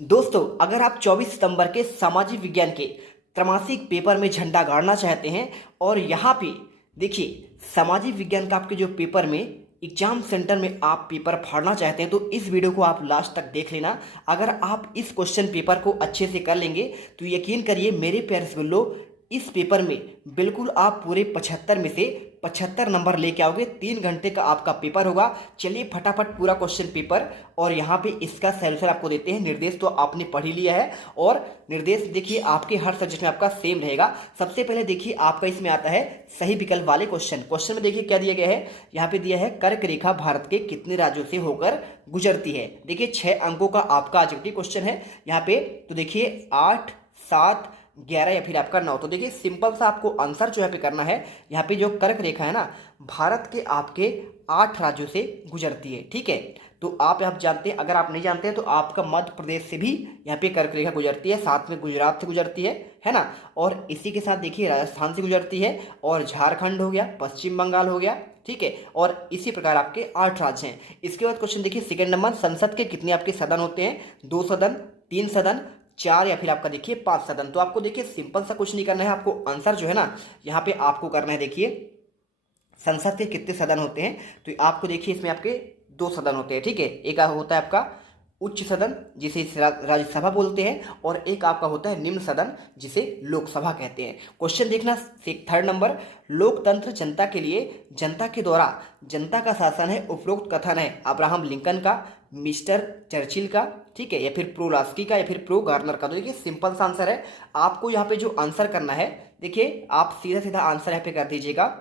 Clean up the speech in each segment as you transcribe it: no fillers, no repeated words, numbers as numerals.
दोस्तों, अगर आप 24 सितंबर के सामाजिक विज्ञान के त्रैमासिक पेपर में झंडा गाड़ना चाहते हैं और यहाँ पे देखिए सामाजिक विज्ञान का आपके जो पेपर में एग्जाम सेंटर में आप पेपर फाड़ना चाहते हैं तो इस वीडियो को आप लास्ट तक देख लेना। अगर आप इस क्वेश्चन पेपर को अच्छे से कर लेंगे तो यकीन करिए मेरे प्यारे रसगुल्लो, इस पेपर में बिल्कुल आप पूरे 75 में से 75 नंबर लेके आओगे। 3 घंटे का आपका पेपर होगा। चलिए फटाफट पूरा क्वेश्चन पेपर और यहाँ पे इसका सॉल्यूशन आपको देते हैं। निर्देश तो आपने पढ़ ही लिया है और निर्देश देखिए आपके हर सब्जेक्ट में आपका सेम रहेगा। सबसे पहले देखिए आपका इसमें आता है सही विकल्प वाले क्वेश्चन में देखिए क्या दिया गया है। यहाँ पे दिया है कर्क रेखा भारत के कितने राज्यों से होकर गुजरती है। देखिए 6 अंकों का आपका ऑब्जेक्टिव क्वेश्चन है यहाँ पे। तो देखिए 8, 7, 11 या फिर आपका 9। तो देखिए सिंपल सा आपको आंसर जो यहाँ पे करना है। यहाँ पे जो कर्क रेखा है ना, भारत के आपके 8 राज्यों से गुजरती है। ठीक है, तो आप जानते हैं। अगर आप नहीं जानते हैं तो आपका मध्य प्रदेश से भी यहाँ पे कर्क रेखा गुजरती है, साथ में गुजरात से गुजरती है ना। और इसी के साथ देखिए राजस्थान से गुजरती है और झारखंड हो गया, पश्चिम बंगाल हो गया। ठीक है, और इसी प्रकार आपके 8 राज्य हैं। इसके बाद क्वेश्चन देखिए सेकंड नंबर, संसद के कितने आपके सदन होते हैं? 2 सदन, 3 सदन, 4 या फिर आपका देखिए 5 सदन। तो आपको देखिए सिंपल सा कुछ नहीं करना है, आपको आंसर जो है ना यहाँ पे आपको करना है। देखिए संसद के कितने सदन होते हैं तो आपको देखिए इसमें आपके 2 सदन होते हैं। ठीक है, एक होता है आपका उच्च सदन जिसे राज्यसभा बोलते हैं और एक आपका होता है निम्न सदन जिसे लोकसभा कहते हैं। क्वेश्चन देखना थर्ड नंबर, लोकतंत्र जनता के लिए, जनता के द्वारा जनता का शासन है। उपरोक्त कथन है अब्राहम लिंकन का, मिस्टर चर्चिल का, ठीक है, या फिर प्रो लास्की का या फिर प्रो गार्नर का। तो देखिए सिंपल सा आंसर है। आपको यहाँ पे जो आंसर करना है देखिए आप सीधा सीधा आंसर यहाँ पे कर दीजिएगा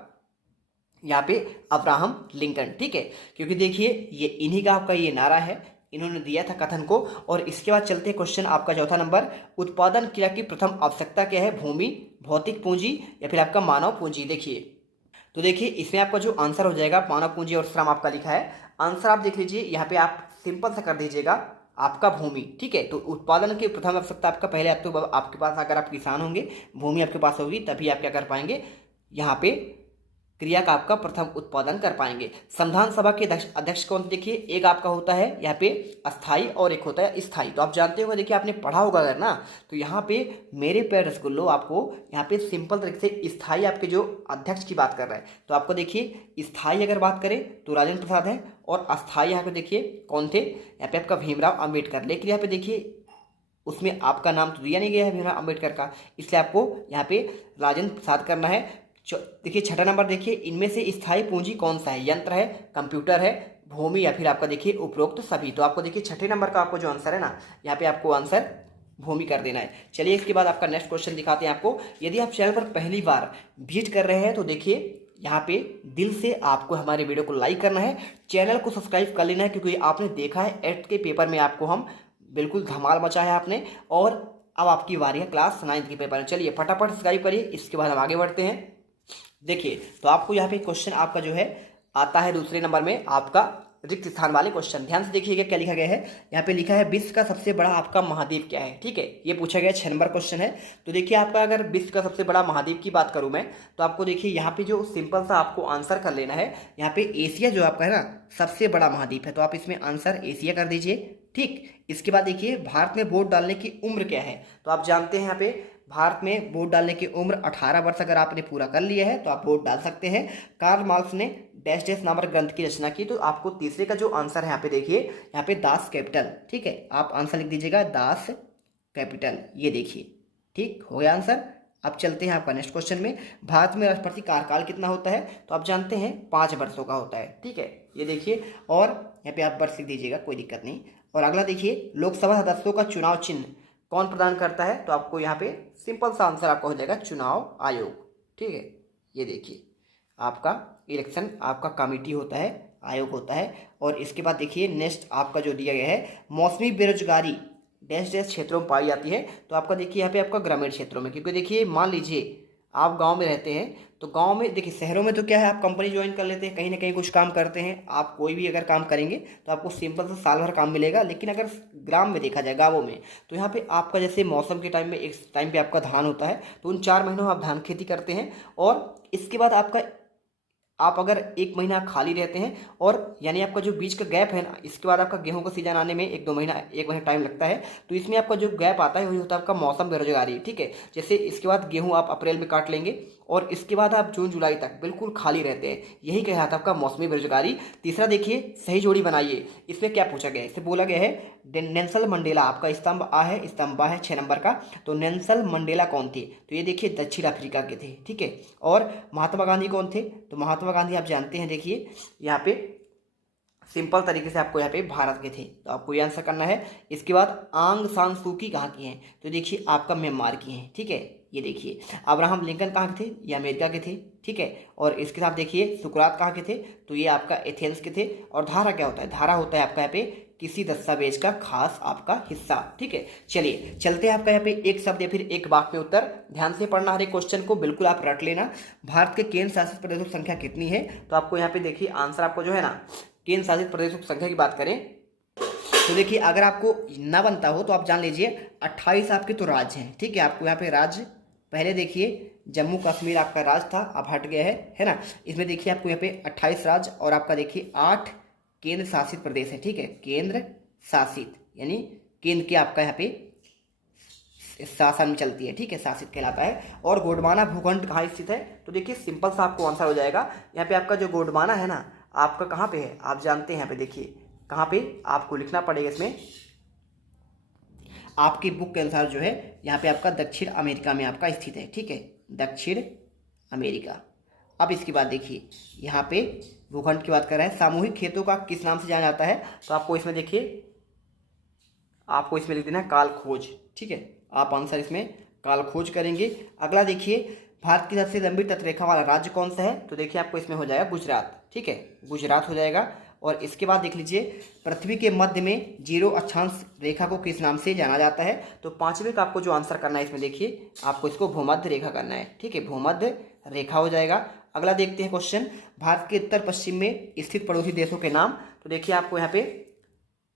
यहाँ पे अब्राहम लिंकन। ठीक है, क्योंकि देखिए ये इन्हीं का आपका ये नारा है, इन्होंने दिया था कथन को। और इसके बाद चलते हैं क्वेश्चन आपका चौथा नंबर, उत्पादन क्रिया की प्रथम आवश्यकता क्या है? भूमि, भौतिक पूंजी या फिर आपका मानव पूंजी। देखिए तो देखिए इसमें आपका जो आंसर हो जाएगा मानव पूंजी और श्रम आपका लिखा है। आंसर आप देख लीजिए यहाँ पे, आप सिंपल सा कर दीजिएगा आपका भूमि। ठीक है, तो उत्पादन की प्रथम आवश्यकता आपका पहले आपके पास अगर आप किसान होंगे, भूमि आपके पास होगी तभी आप क्या कर पाएंगे, यहाँ पे क्रिया का आपका प्रथम उत्पादन कर पाएंगे। संविधान सभा के अध्यक्ष कौन? देखिए एक आपका होता है यहाँ पे अस्थाई और एक होता है स्थाई। तो आप जानते हो, देखिए आपने पढ़ा होगा अगर ना, तो यहाँ पे मेरे प्यारे रसगुल्लो आपको यहाँ पे सिंपल तरीके से स्थाई आपके जो अध्यक्ष की बात कर रहा है। तो आपको देखिए स्थाई अगर बात करें तो राजेंद्र प्रसाद है और अस्थाई यहाँ पे देखिए कौन थे? यहाँ पे आपका भीमराव अम्बेडकर। लेकिन यहाँ पे देखिए उसमें आपका नाम तो दिया नहीं गया है भीमराव अम्बेडकर का, इसलिए आपको यहाँ पे राजेंद्र प्रसाद करना है। देखिए छठा नंबर, देखिए इनमें से स्थायी पूंजी कौन सा है? यंत्र है, कंप्यूटर है, भूमि या फिर आपका देखिए उपरोक्त सभी। तो आपको देखिए छठे नंबर का आपको जो आंसर है ना, यहाँ पे आपको आंसर भूमि कर देना है। चलिए इसके बाद आपका नेक्स्ट क्वेश्चन दिखाते हैं आपको। यदि आप चैनल पर पहली बार विजिट कर रहे हैं तो देखिए यहाँ पे दिल से आपको हमारे वीडियो को लाइक करना है, चैनल को सब्सक्राइब कर लेना है, क्योंकि आपने देखा है 8th के पेपर में आपको हम बिल्कुल धमाल मचा है आपने। और अब आपकी बारी है क्लास 9th के पेपर में। चलिए फटाफट सब्सक्राइब करिए, इसके बाद हम आगे बढ़ते हैं। देखिए तो आपको यहाँ पे क्वेश्चन आपका जो है आता है दूसरे नंबर में आपका रिक्त स्थान वाले क्वेश्चन। ध्यान से देखिएगा क्या लिखा गया है। यहाँ पे लिखा है विश्व का सबसे बड़ा आपका महाद्वीप क्या है? ठीक है, ये पूछा गया 6 नंबर क्वेश्चन है। तो देखिए आपका अगर विश्व का सबसे बड़ा महाद्वीप की बात करूँ मैं, तो आपको देखिए यहाँ पे जो सिंपल सा आपको आंसर कर लेना है। यहाँ पे एशिया जो आपका है ना सबसे बड़ा महाद्वीप है, तो आप इसमें आंसर एशिया कर दीजिए। ठीक, इसके बाद देखिए भारत में वोट डालने की उम्र क्या है? तो आप जानते हैं यहाँ पे भारत में वोट डालने की उम्र 18 वर्ष अगर आपने पूरा कर लिया है तो आप वोट डाल सकते हैं। कार्ल मार्क्स ने डैश डैश नामक ग्रंथ की रचना की। तो आपको तीसरे का जो आंसर है यहाँ पे देखिए, यहाँ पे दास कैपिटल। ठीक है, आप आंसर लिख दीजिएगा दास कैपिटल, ये देखिए। ठीक हो गया आंसर। अब चलते हैं आपका नेक्स्ट क्वेश्चन में। भारत में राष्ट्रपति कार्यकाल कितना होता है? तो आप जानते हैं 5 वर्षों का होता है। ठीक है, ये देखिए, और यहाँ पे आप वर्ष लिख दीजिएगा, कोई दिक्कत नहीं। और अगला देखिए, लोकसभा सदस्यों का चुनाव चिन्ह कौन प्रदान करता है? तो आपको यहाँ पे सिंपल सा आंसर आपका हो जाएगा चुनाव आयोग। ठीक है, ये देखिए आपका इलेक्शन आपका कमेटी होता है, आयोग होता है। और इसके बाद देखिए नेक्स्ट आपका जो दिया गया है, मौसमी बेरोजगारी डैश डैश क्षेत्रों में पाई जाती है। तो आपका देखिए यहाँ पे आपका ग्रामीण क्षेत्रों में, क्योंकि देखिए मान लीजिए आप गांव में रहते हैं तो गांव में देखिए, शहरों में तो क्या है आप कंपनी ज्वाइन कर लेते हैं, कहीं ना कहीं कुछ काम करते हैं। आप कोई भी अगर काम करेंगे तो आपको सिंपल से साल भर काम मिलेगा। लेकिन अगर ग्राम में देखा जाए, गाँवों में, तो यहाँ पे आपका जैसे मौसम के टाइम में एक टाइम पे आपका धान होता है, तो उन 4 महीनों में आप धान खेती करते हैं। और इसके बाद आपका आप अगर एक महीना खाली रहते हैं और यानी आपका जो बीच का गैप है ना, इसके बाद आपका गेहूं का सीजन आने में एक महीना टाइम लगता है, तो इसमें आपका जो गैप आता है वही होता है आपका मौसम बेरोजगारी। ठीक है, जैसे इसके बाद गेहूं आप अप्रैल में काट लेंगे और इसके बाद आप जून जुलाई तक बिल्कुल खाली रहते हैं, यही कहलाता है आपका मौसमी बेरोजगारी। तीसरा देखिए, सही जोड़ी बनाइए। इसमें क्या पूछा गया है, इससे बोला गया है नेल्सन मंडेला, आपका स्तंभ आ है, स्तंभ बा है 6 नंबर का, तो नेल्सन मंडेला कौन थे, तो ये देखिए दक्षिण अफ्रीका के थे। ठीक है, और महात्मा गांधी कौन थे, तो महात्मा गांधी आप जानते हैं, देखिए यहाँ पे सिंपल तरीके से आपको यहाँ पे भारत के थे, तो आपको ये आंसर करना है। इसके बाद आंग सान सू की कहाँ की हैं, तो देखिए आपका म्यांमार की हैं। ठीक है, ये देखिए अब्राहम लिंकन कहाँ के थे, ये अमेरिका के थे। ठीक है, और इसके साथ देखिए सुकरात कहाँ के थे, तो ये आपका एथेंस के थे। और धारा क्या होता है, धारा होता है आपका यहाँ पे किसी दस्तावेज का खास आपका हिस्सा। ठीक है, चलिए चलते हैं आपका यहाँ पे एक शब्द या फिर एक वाक्य में उत्तर। ध्यान से पढ़ना हर एक क्वेश्चन को, बिल्कुल आप रट लेना। भारत के केंद्र शासित प्रदेशों की संख्या कितनी है, तो आपको यहाँ पे देखिए आंसर आपको जो है ना, केंद्र शासित प्रदेशों की संख्या की बात करें तो देखिए अगर आपको ना बनता हो तो आप जान लीजिए 28 आपके तो राज्य हैं। ठीक है, आपको यहाँ पे राज्य पहले देखिए जम्मू कश्मीर आपका राज्य था, अब हट गया है ना। इसमें देखिए आपको यहाँ पे 28 राज्य और आपका देखिए 8 केंद्र शासित प्रदेश है। ठीक है, केंद्र शासित यानी केंद्र के आपका यहाँ पे शासन में चलती है। ठीक है, शासित कहलाता है। और गोंडवाना भूखंड कहाँ स्थित है, तो देखिए सिंपल सा आपको आंसर हो जाएगा। यहाँ पे आपका जो गोंडवाना है ना, आपका कहाँ पे है, आप जानते हैं। यहाँ पे देखिए कहाँ पे आपको लिखना पड़ेगा, इसमें आपकी बुक के अनुसार जो है यहाँ पे आपका दक्षिण अमेरिका में आपका स्थित है। ठीक है, दक्षिण अमेरिका। अब इसके बाद देखिए यहाँ पे भूखंड की बात कर रहे हैं। सामूहिक खेतों का किस नाम से जाना जाता है, तो आपको इसमें देखिए आपको इसमें लिख देना है काल खोज। ठीक है, आप आंसर इसमें काल खोज करेंगे। अगला देखिए, भारत की सबसे लंबी तटरेखा वाला राज्य कौन सा है, तो देखिए आपको इसमें हो जाएगा गुजरात। ठीक है, गुजरात हो जाएगा। और इसके बाद देख लीजिए, पृथ्वी के मध्य में 0 अक्षांश रेखा को किस नाम से जाना जाता है, तो पांचवें का आपको जो आंसर करना है इसमें देखिए आपको इसको भूमध्य रेखा करना है। ठीक है, भूमध्य रेखा हो जाएगा। अगला देखते हैं क्वेश्चन, भारत के उत्तर पश्चिम में स्थित पड़ोसी देशों के नाम, तो देखिए आपको यहाँ पे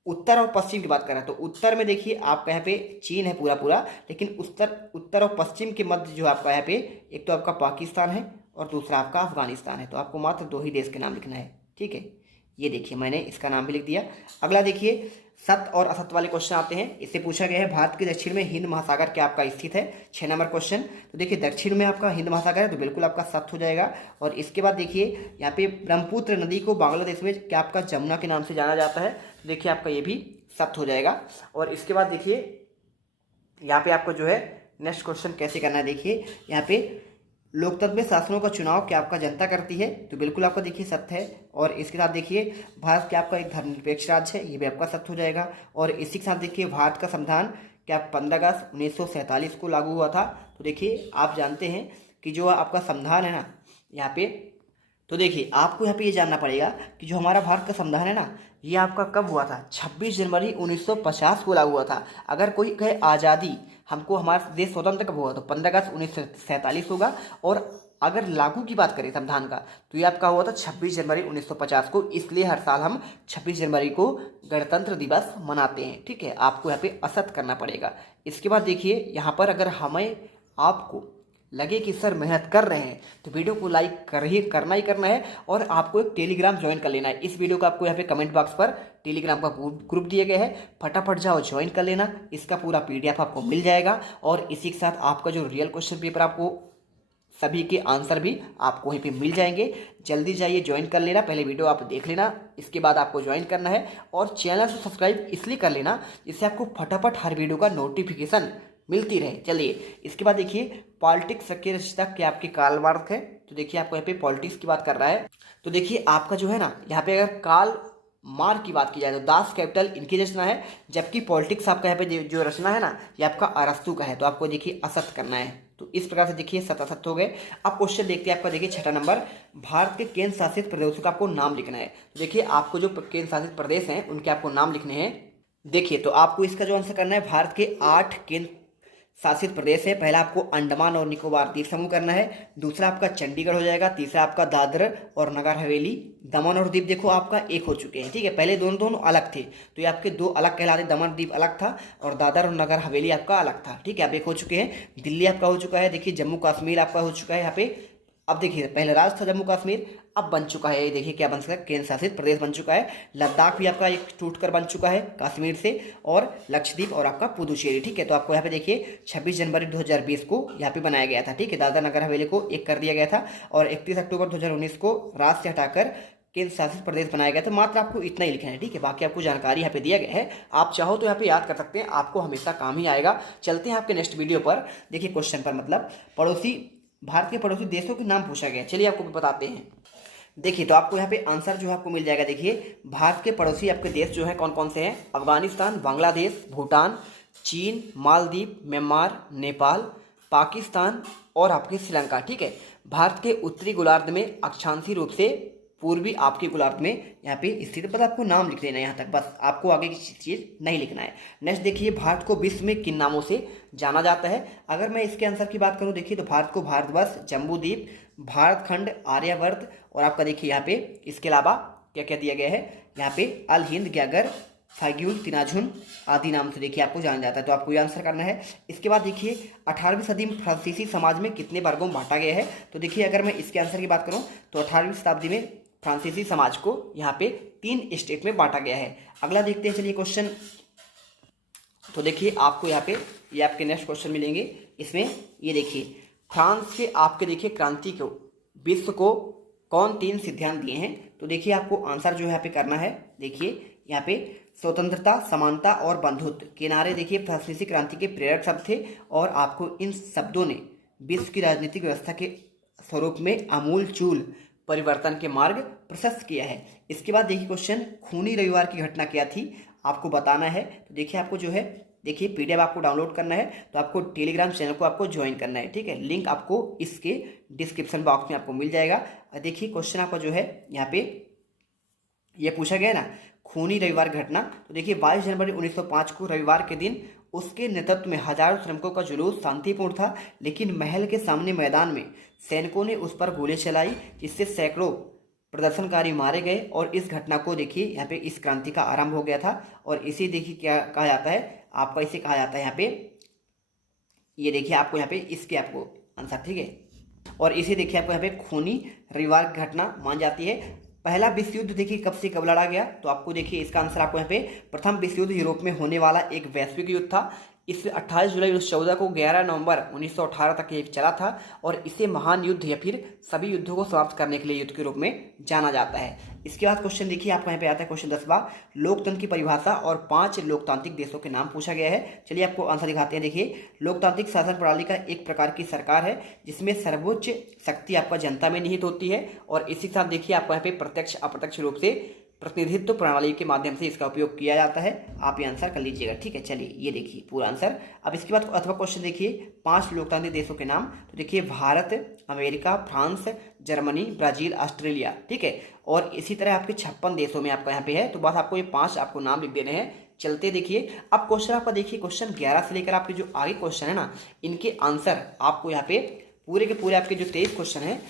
उत्तर और पश्चिम की बात करें तो उत्तर में देखिए आपका यहाँ पे चीन है पूरा, लेकिन उत्तर और पश्चिम के मध्य जो आपका यहाँ पे एक तो आपका पाकिस्तान है और दूसरा आपका अफगानिस्तान है, तो आपको मात्र 2 ही देश के नाम लिखना है। ठीक है, ये देखिए मैंने इसका नाम भी लिख दिया। अगला देखिए, सत्य और असत्य वाले क्वेश्चन आते हैं। इससे पूछा गया है भारत के दक्षिण में हिंद महासागर क्या आपका स्थित है, 6 नंबर क्वेश्चन। तो देखिए दक्षिण में आपका हिंद महासागर है, तो बिल्कुल आपका सत्य हो जाएगा। और इसके बाद देखिए यहाँ पे ब्रह्मपुत्र नदी को बांग्लादेश में क्या आपका जमुना के नाम से जाना जाता है, तो देखिए आपका ये भी सत्य हो जाएगा। और इसके बाद देखिए यहाँ पे आपको जो है नेक्स्ट क्वेश्चन कैसे करना है, देखिए यहाँ पे लोकतंत्र में शासनों का चुनाव क्या आपका जनता करती है, तो बिल्कुल आपका देखिए सत्य है। और इसके साथ देखिए भारत क्या आपका एक धर्मनिरपेक्ष राज्य है, ये भी आपका सत्य हो जाएगा। और इसी के साथ देखिए भारत का संविधान क्या 15 अगस्त 1947 को लागू हुआ था, तो देखिए आप जानते हैं कि जो आपका संविधान है ना यहाँ पे, तो देखिए आपको यहाँ पे ये जानना पड़ेगा कि जो हमारा भारत का संविधान है ना, ये आपका कब हुआ था, 26 जनवरी 1950 को लागू हुआ था। अगर कोई कहे आज़ादी हमको हमारा देश स्वतंत्र कब हुआ, तो 15 अगस्त 1947 होगा। और अगर लागू की बात करें संविधान का, तो ये आपका हुआ था 26 जनवरी 1950 को, इसलिए हर साल हम 26 जनवरी को गणतंत्र दिवस मनाते हैं। ठीक है, आपको यहाँ पे असत करना पड़ेगा। इसके बाद देखिए यहाँ पर अगर हमें आपको लगे कि सर मेहनत कर रहे हैं तो वीडियो को लाइक करना ही करना है। और आपको एक टेलीग्राम ज्वाइन कर लेना है। इस वीडियो का आपको यहाँ पे कमेंट बॉक्स पर टेलीग्राम का ग्रुप दिया गया है, फटाफट जाओ ज्वाइन कर लेना। इसका पूरा PDF आपको मिल जाएगा। और इसी के साथ आपका जो रियल क्वेश्चन पेपर आपको सभी के आंसर भी आपको वहीं पे मिल जाएंगे। जल्दी जाइए ज्वाइन कर लेना, पहले वीडियो आप देख लेना, इसके बाद आपको ज्वाइन करना है। और चैनल को सब्सक्राइब इसलिए कर लेना जिससे आपको फटाफट हर वीडियो का नोटिफिकेशन मिलती रहे। चलिए इसके बाद देखिए पॉलिटिक्स के रचयिता क्या आपके कार्ल मार्क्स है, तो देखिए आपको यहाँ पे पॉलिटिक्स की बात कर रहा है। तो देखिए आपका जो है ना यहाँ पे अगर कार्ल मार्क्स की बात की जाए तो दास कैपिटल इनकी रचना है, जबकि पॉलिटिक्स आपका यहाँ पे जो रचना है ना ये आपका अरस्तु का है। तो आपको देखिए असत्य करना है। तो इस प्रकार से देखिए सत असत्य हो गए। अब क्वेश्चन देखते हैं आपका, देखिए 6ठा नंबर, भारत के केंद्र शासित प्रदेशों का आपको नाम लिखना है। देखिए आपको जो केंद्र शासित प्रदेश हैं उनके आपको नाम लिखने हैं। देखिए तो आपको इसका जो आंसर करना है, भारत के 8 केंद्र शासित प्रदेश है। पहला आपको अंडमान और निकोबार द्वीप समूह करना है, दूसरा आपका चंडीगढ़ हो जाएगा, तीसरा आपका दादर और नगर हवेली। दमन और दीव देखो आपका एक हो चुके हैं। ठीक है, पहले दोनों अलग थे तो ये आपके 2 अलग कहलाते, दमन द्वीप अलग था और दादर और नगर हवेली आपका अलग था। ठीक है, आप एक हो चुके हैं। दिल्ली आपका हो चुका है। देखिए जम्मू कश्मीर आपका हो चुका है यहाँ पे। अब देखिए पहले राज्य था जम्मू कश्मीर, अब बन चुका है। ये देखिए क्या बन चुका है, केंद्र शासित प्रदेश बन चुका है। लद्दाख भी आपका एक टूटकर बन चुका है कश्मीर से, और लक्षद्वीप और आपका पुदुचेरी। ठीक है, तो आपको यहाँ पे देखिए 26 जनवरी 2020 को यहाँ पे बनाया गया था। ठीक है, दादरा नगर हवेली को एक कर दिया गया था, और 31 अक्टूबर 2019 को राज्य से हटाकर केंद्र शासित प्रदेश बनाया गया था। मात्र आपको इतना ही लिखना है। ठीक है, बाकी आपको जानकारी यहाँ पे दिया गया है, आप चाहो तो यहाँ पे याद कर सकते हैं, आपको हमेशा काम ही आएगा। चलते हैं आपके नेक्स्ट वीडियो पर। देखिए क्वेश्चन पर मतलब पड़ोसी, भारत के पड़ोसी देशों के नाम पूछा गया। चलिए आपको बताते हैं। देखिए तो आपको यहाँ पे आंसर जो है आपको मिल जाएगा। देखिए भारत के पड़ोसी आपके देश जो है कौन कौन से हैं, अफगानिस्तान, बांग्लादेश, भूटान, चीन, मालदीव, म्यांमार, नेपाल, पाकिस्तान और आपके श्रीलंका। ठीक है, भारत के उत्तरी गोलार्ध में अक्षांशीय रूप से पूर्वी आपके गोलार्ध में यहाँ पे स्थित है। बस आपको नाम लिख देना है यहाँ तक, बस आपको आगे की चीज़ नहीं लिखना है। नेक्स्ट देखिए, भारत को विश्व में किन नामों से जाना जाता है। अगर मैं इसके आंसर की बात करूँ, देखिए तो भारत को भारतवर्ष, जम्बूद्वीप, भारत खंड, आर्यवर्त और आपका देखिए यहाँ पे इसके अलावा क्या क्या दिया गया है, यहाँ पे अल हिंद, ग्यागर, फाइग्यूल, तिनाझुन आदि नाम से देखिए आपको जाना जाता है। तो आपको ये आंसर करना है। इसके बाद देखिए 18वीं सदी में फ्रांसीसी समाज में कितने वर्गों में बांटा गया है। तो देखिए अगर मैं इसके आंसर की बात करूँ तो 18वीं शताब्दी में फ्रांसीसी समाज को यहाँ पे 3 स्टेट में बांटा गया है। अगला देखते हैं चलिए क्वेश्चन। तो देखिए आपको यहाँ पे ये आपके नेक्स्ट क्वेश्चन मिलेंगे। इसमें ये देखिए फ्रांस के आपके देखिए क्रांति को विश्व को कौन 3 सिद्धांत दिए हैं। तो देखिए आपको आंसर जो है यहाँ पे करना है। देखिए यहाँ पे स्वतंत्रता, समानता और बंधुत्व के नारे देखिए फ्रांसीसी क्रांति के प्रेरक शब्द थे, और आपको इन शब्दों ने विश्व की राजनीतिक व्यवस्था के स्वरूप में आमूल चूल परिवर्तन के मार्ग प्रशस्त किया है। इसके बाद देखिए क्वेश्चन, खूनी रविवार की घटना क्या थी, आपको बताना है। तो देखिए आपको जो है देखिए पीडीएफ आपको डाउनलोड करना है, तो आपको टेलीग्राम चैनल को आपको ज्वाइन करना है। ठीक है, लिंक आपको इसके डिस्क्रिप्शन बॉक्स में आपको मिल जाएगा। देखिए क्वेश्चन आपका जो है यहाँ पे ये पूछा गया ना, खूनी रविवार घटना। तो देखिए 22 जनवरी 1905 को रविवार के दिन उसके नेतृत्व में हजारों श्रमिकों का जुलूस शांतिपूर्ण था, लेकिन महल के सामने मैदान में सैनिकों ने उस पर गोली चलाई, जिससे सैकड़ों प्रदर्शनकारी मारे गए। और इस घटना को देखिए यहाँ पे इस क्रांति का आरंभ हो गया था, और इसे देखिए क्या कहा जाता है, आपका इसे कहा जाता है यहाँ पे, ये देखिए आपको यहाँ पे इसके आपको आंसर। ठीक है, और इसे देखिए आपको यहाँ पे खूनी रविवार की घटना मान जाती है। पहला विश्व युद्ध देखिए कब से कब लड़ा गया। तो आपको देखिए इसका आंसर आपको यहाँ पे प्रथम विश्व युद्ध यूरोप में होने वाला एक वैश्विक युद्ध था। इस 28 जुलाई 1914 को 11 नवंबर 1918 तक ये चला था, और इसे महान युद्ध या फिर सभी युद्धों को समाप्त करने के लिए युद्ध के रूप में जाना जाता है। इसके बाद क्वेश्चन देखिए आपको यहाँ पे आता है क्वेश्चन 10वां, लोकतंत्र की परिभाषा और 5 लोकतांत्रिक देशों के नाम पूछा गया है। चलिए आपको आंसर दिखाते हैं। देखिए लोकतांत्रिक शासन प्रणाली का एक प्रकार की सरकार है जिसमें सर्वोच्च शक्ति आपका जनता में निहित होती है, और इसी के साथ देखिए आपको यहाँ पे प्रत्यक्ष अप्रत्यक्ष रूप से प्रतिनिधित्व प्रणाली के माध्यम से इसका उपयोग किया जाता है। आप ये आंसर कर लीजिएगा। ठीक है, चलिए ये देखिए पूरा आंसर। अब इसके बाद अथवा क्वेश्चन देखिए 5 लोकतांत्रिक देशों के नाम। तो देखिए Bharat, America, France, Germany, Brazil, Australia. ठीक है, और इसी तरह आपके 56 देशों में आपका यहाँ पे है। तो बस आपको ये 5 आपको नाम लिख देने हैं। चलते देखिए अब क्वेश्चन आपका देखिए क्वेश्चन 11 से लेकर आपके जो आगे क्वेश्चन है ना, इनके आंसर आपको यहाँ पे पूरे के पूरे आपके जो 23 क्वेश्चन है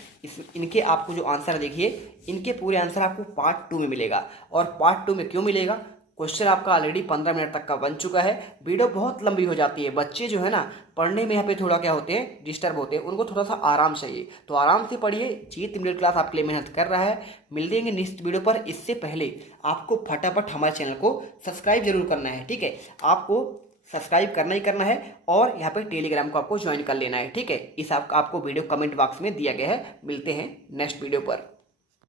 इनके आपको जो आंसर देखिए इनके पूरे आंसर आपको पार्ट 2 में मिलेगा। और पार्ट 2 में क्यों मिलेगा, क्वेश्चन आपका ऑलरेडी 15 मिनट तक का बन चुका है। वीडियो बहुत लंबी हो जाती है, बच्चे जो है ना पढ़ने में यहाँ पे थोड़ा क्या होते हैं, डिस्टर्ब होते हैं, उनको थोड़ा सा आराम चाहिए। तो आराम से पढ़िए, जीत मिडिल क्लास आपके लिए मेहनत कर रहा है। मिल देंगे नेक्स्ट वीडियो पर। इससे पहले आपको फटाफट हमारे चैनल को सब्सक्राइब जरूर करना है। ठीक है, आपको सब्सक्राइब करना ही करना है, और यहाँ पे टेलीग्राम को आपको ज्वाइन कर लेना है। ठीक है, इस आपको वीडियो कमेंट बॉक्स में दिया गया है। मिलते हैं नेक्स्ट वीडियो पर।